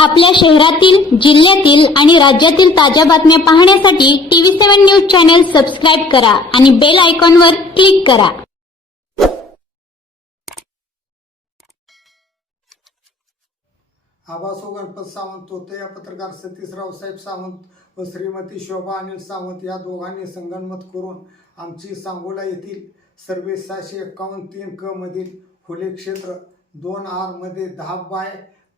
आपल्या शहरातील जिल्ह्यातील आणि राज्यातील ताज्या बातम्या पाहण्यासाठी TV seven news channel subscribe करा आणि बेल आयकॉनवर क्लिक करा. आबासो गणपत सावंत होते या पत्रकार सतीश रावसाहेब सावंत व श्रीमती शोभा अनिल सावंत या दोघांनी संगणमत करून आमची सांगोला येथील सर्वे सहाशे एक्कावन्न तीन क मधील खुले क्षेत्र दोन आरमध्ये दहा बाय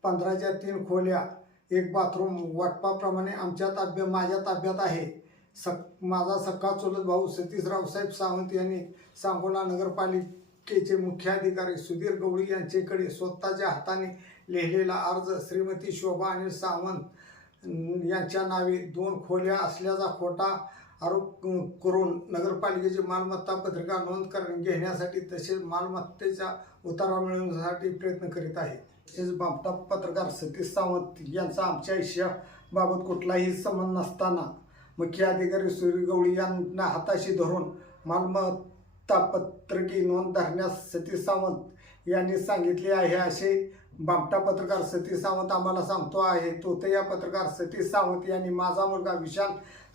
पंधराच्या तीन खोल्या एक बाथरूम वाटपाप्रमाणे आमच्या ताब्यात माझ्या ताब्यात आहे. सक माझा सक्का चुलत भाऊ सतीश रावसाहेब सावंत यांनी सांगोला नगरपालिकेचे मुख्याधिकारी सुधीर गवळी यांच्याकडे स्वतःच्या हाताने लिहिलेला अर्ज श्रीमती शोभा अनिल सावंत यांच्या नावे दोन खोल्या असल्याचा खोटा आरोप करून नगरपालिकेची मालमत्ता पत्रिका नोंद कर घेण्यासाठी तसेच मालमत्तेचा उतारा मिळवण्यासाठी प्रयत्न करीत आहे तसेच बापटा पत्रकार सतीश सावंत यांचा आमच्या आयुष्याबाबत कुठलाही संबंध नसताना मुख्य अधिकारी सूर्य गवळी यांना हाताशी धरून मालमत्ता पत्रकी नोंद धरण्यास सतीश सावंत यांनी सांगितले आहे. असे बापटा पत्रकार सतीश सावंत आम्हाला सांगतो आहे. तोतया पत्रकार सतीश सावंत यांनी माझा मुलगा विशाल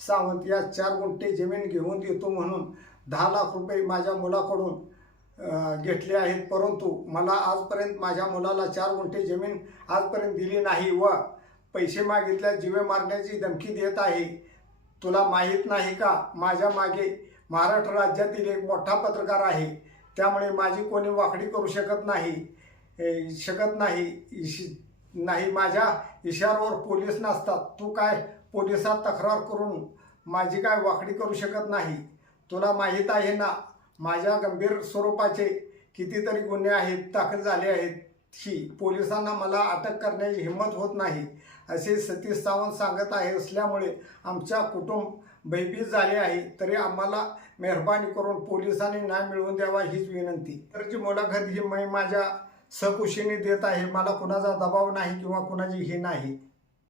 सावंत या चार गुंठे जमीन घेऊन देतो म्हणून दहा लाख रुपये माझ्या मुलाकडून घेतले आहेत. परंतु मला आजपर्यंत माझ्या मुलाला चार गुंठे जमीन आजपर्यंत दिली नाही व पैसे मागितल्या जीवे मारण्याची धमकी देत आहे. तुला माहीत नाही का? माझ्या मागे महाराष्ट्र राज्यातील एक मोठा पत्रकार आहे. त्यामुळे माझी कोणी वाकडी करू शकत नाही. शकत नाही. नाही माझ्या इशाऱ्यावर पोलीस नसतात. तू काय पोलिसात तक्रार करून माझी काय वाकडी करू शकत नाही? तुला माहीत आहे ना? माझ्या गंभीर स्वरूपाचे कितीतरी गुन्हे आहेत दाखल झाले आहेत ही पोलिसांना मला अटक करण्याची हिंमत होत नाही असे सतीश सावंत सांगत आहे. असल्यामुळे आमच्या कुटुंब भयभीत झाले आहे. तरी आम्हाला मेहरबानी करून पोलिसांनी न्याय मिळवून द्यावा हीच विनंती. तर जी मुलाखत ही मी माझ्या सकुशीने देत आहे. मला कुणाचा दबाव नाही किंवा कुणाची ही नाही.